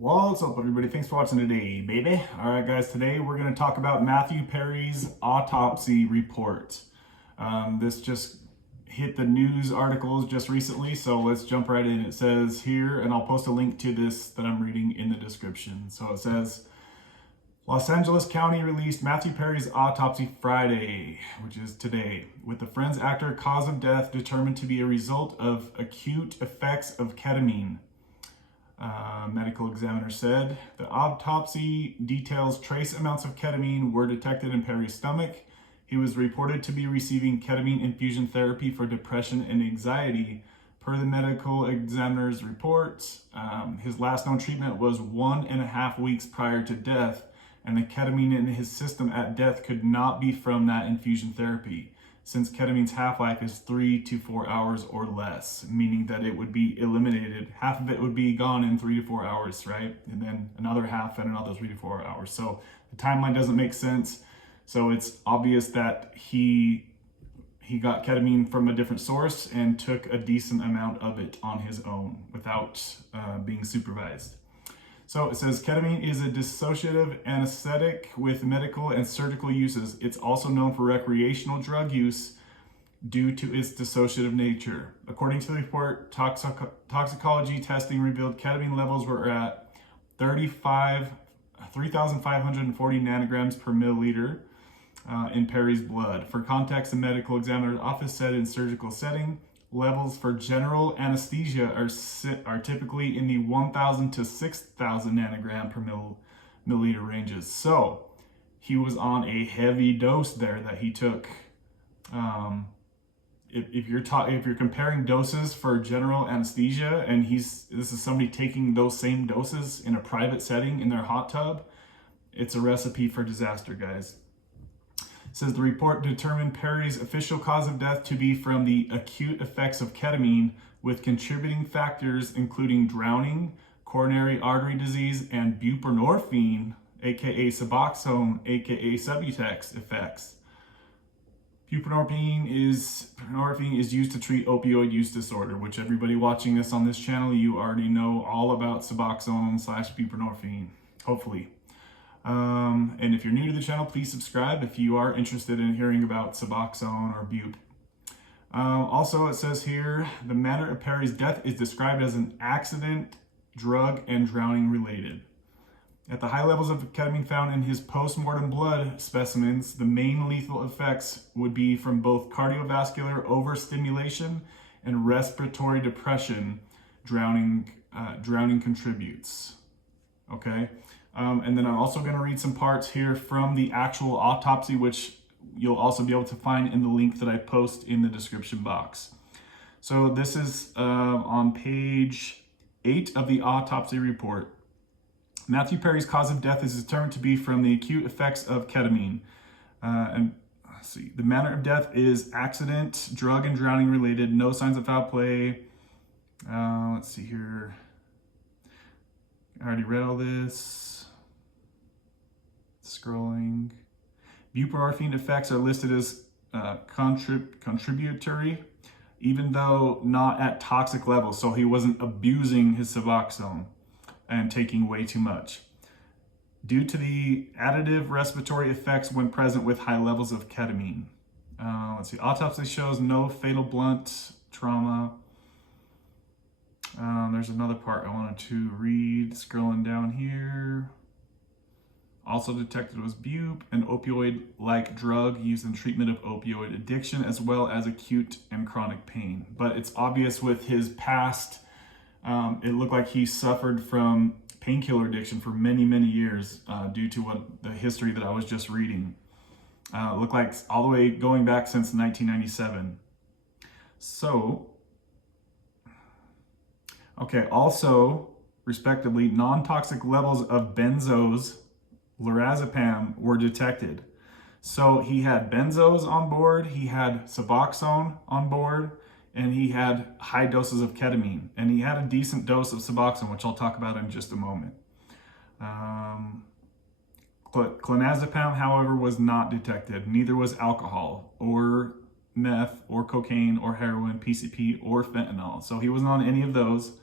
What's up, everybody? Thanks for watching today, baby. All right, guys, today we're going to talk about Matthew Perry's autopsy report. This just hit the news articles just recently, so let's jump right in. It says here, and I'll post a link to this that I'm reading in the description. So it says, Los Angeles County released Matthew Perry's autopsy Friday, which is today, with the Friends actor cause of death determined to be a result of acute effects of ketamine. Medical examiner said the autopsy details trace amounts of ketamine were detected in Perry's stomach. He was reported to be receiving ketamine infusion therapy for depression and anxiety. Per the medical examiner's report, his last known treatment was 1.5 weeks prior to death, and the ketamine in his system at death could not be from that infusion therapy, since ketamine's half-life is 3 to 4 hours or less, meaning that it would be eliminated. Half of it would be gone in 3 to 4 hours, right? And then another half in another 3 to 4 hours. So the timeline doesn't make sense. So it's obvious that he got ketamine from a different source and took a decent amount of it on his own without being supervised. So it says ketamine is a dissociative anesthetic with medical and surgical uses. It's also known for recreational drug use due to its dissociative nature. According to the report, toxicology testing revealed ketamine levels were at 3,540 nanograms per milliliter in Perry's blood. For context, the medical examiner's office said in surgical setting, levels for general anesthesia are typically in the 1,000 to 6,000 nanogram per milliliter ranges. So he was on a heavy dose there that he took. If you're comparing doses for general anesthesia, and this is somebody taking those same doses in a private setting in their hot tub, it's a recipe for disaster, guys. It says the report determined Perry's official cause of death to be from the acute effects of ketamine, with contributing factors including drowning, coronary artery disease, and buprenorphine, aka Suboxone, aka Subutex effects. Buprenorphine is used to treat opioid use disorder, which everybody watching this on this channel, you already know all about Suboxone / buprenorphine, hopefully. And if you're new to the channel, please subscribe if you are interested in hearing about Suboxone or Bupe. Also, it says here, the manner of Perry's death is described as an accident, drug, and drowning related. At the high levels of ketamine found in his post-mortem blood specimens, the main lethal effects would be from both cardiovascular overstimulation and respiratory depression. Drowning contributes. Okay. And then I'm also going to read some parts here from the actual autopsy, which you'll also be able to find in the link that I post in the description box. So this is on page 8 of the autopsy report. Matthew Perry's cause of death is determined to be from the acute effects of ketamine. And let's see, the manner of death is accident, drug, and drowning related. No signs of foul play. Let's see here. I already read all this. Scrolling. Buprenorphine effects are listed as contributory, even though not at toxic levels. So he wasn't abusing his Suboxone and taking way too much. Due to the additive respiratory effects when present with high levels of ketamine. Let's see. Autopsy shows no fatal blunt trauma. There's another part I wanted to read. Scrolling down here. Also detected was bupe, an opioid-like drug used in treatment of opioid addiction, as well as acute and chronic pain. But it's obvious with his past, it looked like he suffered from painkiller addiction for many, many years due to the history that I was just reading. It looked like all the way going back since 1997. So, okay, also, respectively, non-toxic levels of benzos, lorazepam, were detected. So he had benzos on board, he had Suboxone on board, and he had high doses of ketamine. And he had a decent dose of Suboxone, which I'll talk about in just a moment. Clonazepam, however, was not detected. Neither was alcohol, or meth, or cocaine, or heroin, PCP, or fentanyl. So he wasn't on any of those.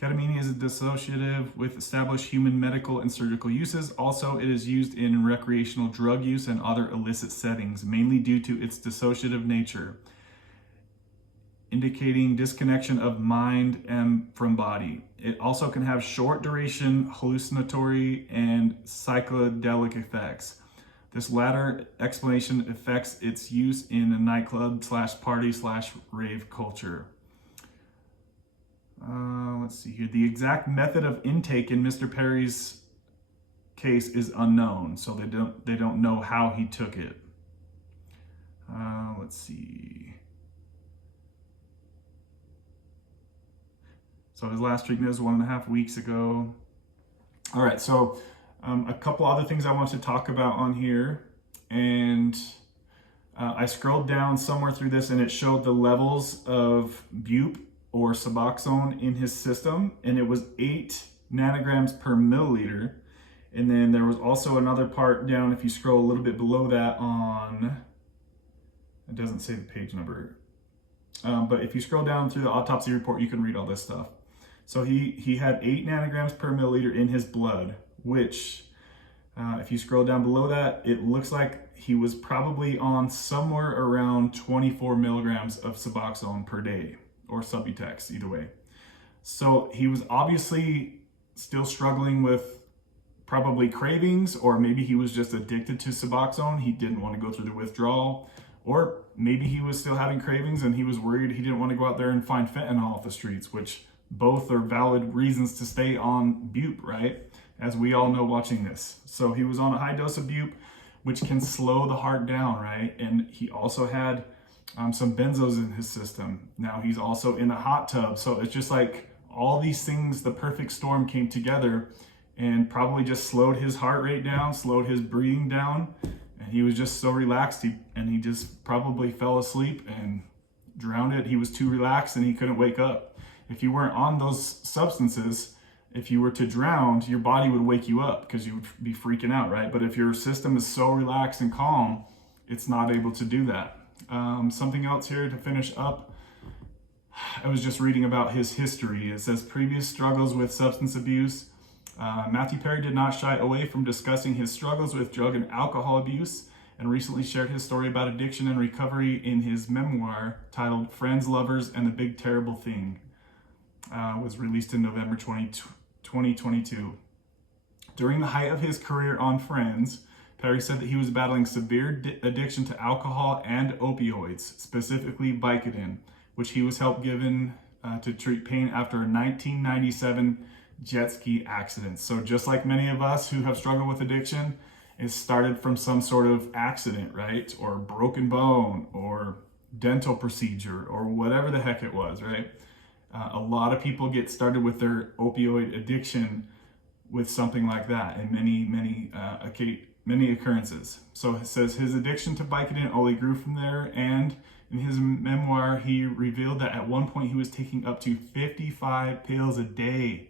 Ketamine is a dissociative with established human medical and surgical uses. Also, it is used in recreational drug use and other illicit settings, mainly due to its dissociative nature, indicating disconnection of mind and from body. It also can have short duration hallucinatory and psychedelic effects. This latter explanation affects its use in a nightclub / party / rave culture. Let's see here. The exact method of intake in Mr. Perry's case is unknown, so they don't know how he took it. Let's see. So his last treatment was 1.5 weeks ago. All right, so a couple other things I want to talk about on here, and I scrolled down somewhere through this, and it showed the levels of bupe or Suboxone in his system, and it was 8 nanograms per milliliter. And then there was also another part down, if you scroll a little bit below that on, it doesn't say the page number, but if you scroll down through the autopsy report, you can read all this stuff. So he had 8 nanograms per milliliter in his blood, which if you scroll down below that, it looks like he was probably on somewhere around 24 milligrams of Suboxone per day, or Subutex, either way. So he was obviously still struggling with probably cravings, or maybe he was just addicted to Suboxone. He didn't want to go through the withdrawal, or maybe he was still having cravings and he was worried he didn't want to go out there and find fentanyl off the streets, which both are valid reasons to stay on bupe, right? As we all know watching this. So he was on a high dose of bupe, which can slow the heart down, right? And he also had some benzos in his system. Now he's also in a hot tub. So it's just like all these things, the perfect storm came together and probably just slowed his heart rate down, slowed his breathing down. And he was just so relaxed, and he just probably fell asleep and drowned it. He was too relaxed and he couldn't wake up. If you weren't on those substances, if you were to drown, your body would wake you up because you would be freaking out, right? But if your system is so relaxed and calm, it's not able to do that. Something else here to finish up. I was just reading about his history. It says previous struggles with substance abuse. Matthew Perry did not shy away from discussing his struggles with drug and alcohol abuse, and recently shared his story about addiction and recovery in his memoir titled Friends, Lovers, and the Big Terrible Thing. Was released in November 2022. During the height of his career on Friends, Perry said that he was battling severe addiction to alcohol and opioids, specifically Vicodin, which he was helped given to treat pain after a 1997 jet ski accident. So just like many of us who have struggled with addiction, it started from some sort of accident, right? Or broken bone, or dental procedure, or whatever the heck it was, right? A lot of people get started with their opioid addiction with something like that, and many occurrences. So it says his addiction to Vicodin only grew from there, and in his memoir, he revealed that at one point he was taking up to 55 pills a day,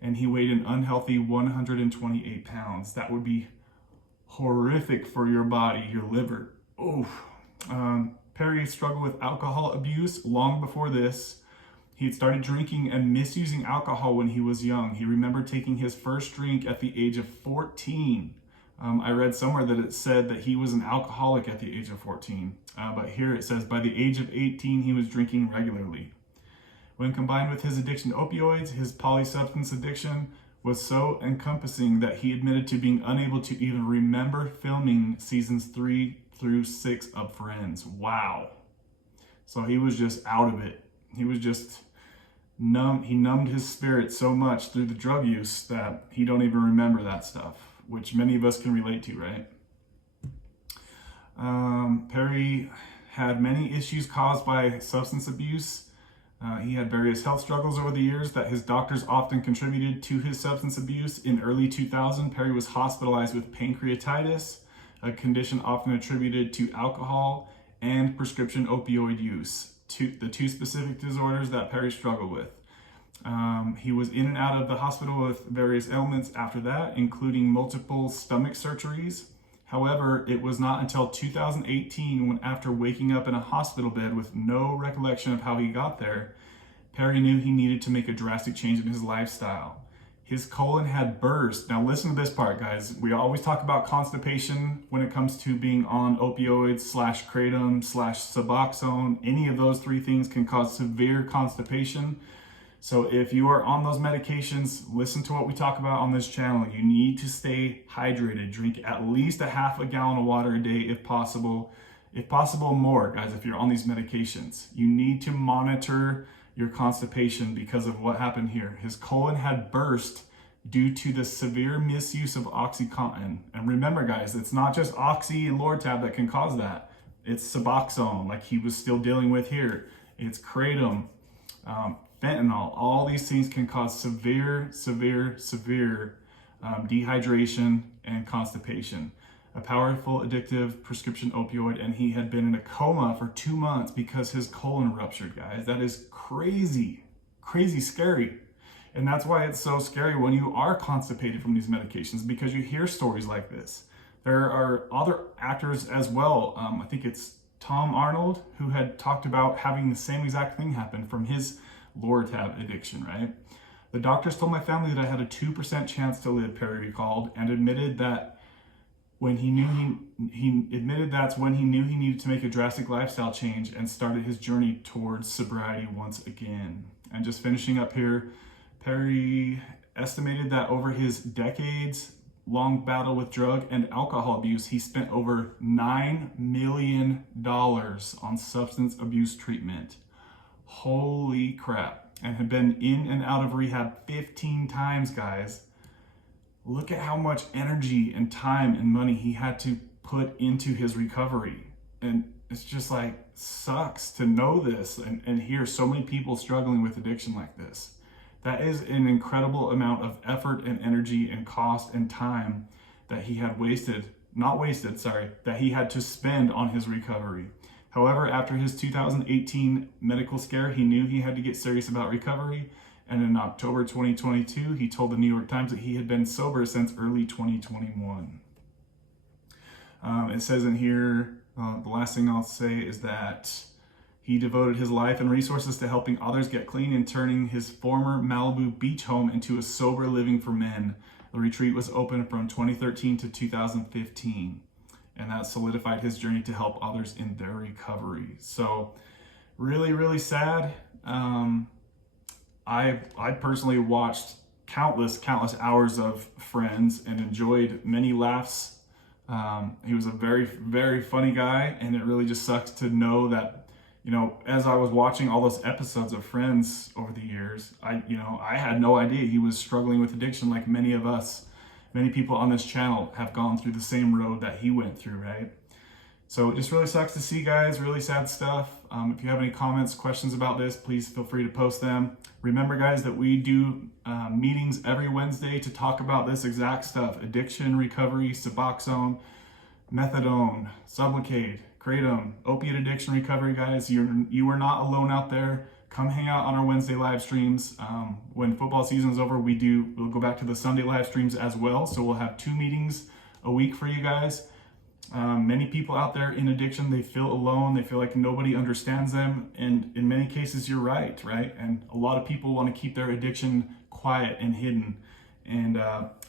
and he weighed an unhealthy 128 pounds. That would be horrific for your body, your liver. Perry struggled with alcohol abuse long before this. He had started drinking and misusing alcohol when he was young. He remembered taking his first drink at the age of 14. I read somewhere that it said that he was an alcoholic at the age of 14. But here it says by the age of 18, he was drinking regularly. When combined with his addiction to opioids, his polysubstance addiction was so encompassing that he admitted to being unable to even remember filming seasons 3 through 6 of Friends. Wow. So he was just out of it. He was just numb. He numbed his spirit so much through the drug use that he don't even remember that stuff, which many of us can relate to, right? Perry had many issues caused by substance abuse. He had various health struggles over the years that his doctors often contributed to his substance abuse. In early 2000, Perry was hospitalized with pancreatitis, a condition often attributed to alcohol and prescription opioid use, the two specific disorders that Perry struggled with. He was in and out of the hospital with various ailments after that, including multiple stomach surgeries. However, it was not until 2018 when, after waking up in a hospital bed with no recollection of how he got there, Perry knew he needed to make a drastic change in his lifestyle. His colon had burst. Now listen to this part, guys. We always talk about constipation when it comes to being on opioids / kratom / Suboxone. Any of those three things can cause severe constipation. So if you are on those medications, listen to what we talk about on this channel. You need to stay hydrated. Drink at least a half a gallon of water a day if possible. If possible, more, guys, if you're on these medications. You need to monitor your constipation because of what happened here. His colon had burst due to the severe misuse of OxyContin. And remember, guys, it's not just Oxy and Lortab that can cause that. It's Suboxone, like he was still dealing with here. It's kratom, fentanyl. All these things can cause severe dehydration and constipation. A powerful addictive prescription opioid, and he had been in a coma for 2 months because his colon ruptured, guys. That is crazy scary. And that's why it's so scary when you are constipated from these medications, because you hear stories like this. There are other actors as well. I think it's Tom Arnold who had talked about having the same exact thing happen from his Lortab addiction, right? The doctors told my family that I had a 2% chance to live, Perry recalled, and admitted that when he knew that's when he knew he needed to make a drastic lifestyle change and started his journey towards sobriety once again. And just finishing up here, Perry estimated that over his decades-long battle with drug and alcohol abuse, he spent over $9 million on substance abuse treatment. Holy crap. And had been in and out of rehab 15 times, guys. Look at how much energy and time and money he had to put into his recovery. And it's just like, sucks to know this and hear so many people struggling with addiction like this. That is an incredible amount of effort and energy and cost and time that he had that he had to spend on his recovery. However, after his 2018 medical scare, he knew he had to get serious about recovery. And in October 2022, he told the New York Times that he had been sober since early 2021. It says in here, the last thing I'll say is that he devoted his life and resources to helping others get clean and turning his former Malibu beach home into a sober living for men. The retreat was open from 2013 to 2015. And that solidified his journey to help others in their recovery. So really sad. I personally watched countless hours of Friends and enjoyed many laughs. He was a very funny guy, and it really just sucks to know that, you know, as I was watching all those episodes of Friends over the years, I had no idea he was struggling with addiction like many of us. Many people on this channel have gone through the same road that he went through, right? So it just really sucks to see, guys. Really sad stuff. If you have any comments, questions about this, please feel free to post them. Remember, guys, that we do meetings every Wednesday to talk about this exact stuff: addiction, recovery, Suboxone, methadone, Sublocade, kratom, opiate addiction recovery, guys. You are not alone out there. Come hang out on our Wednesday live streams. When football season is over, we'll go back to the Sunday live streams as well. So we'll have 2 meetings a week for you guys. Many people out there in addiction, they feel alone. They feel like nobody understands them. And in many cases, you're right? And a lot of people want to keep their addiction quiet and hidden. And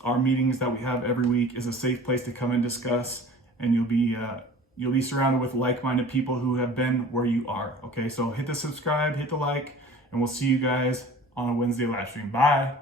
our meetings that we have every week is a safe place to come and discuss. And you'll be surrounded with like-minded people who have been where you are. Okay, so hit the subscribe, hit the like, and we'll see you guys on a Wednesday live stream. Bye.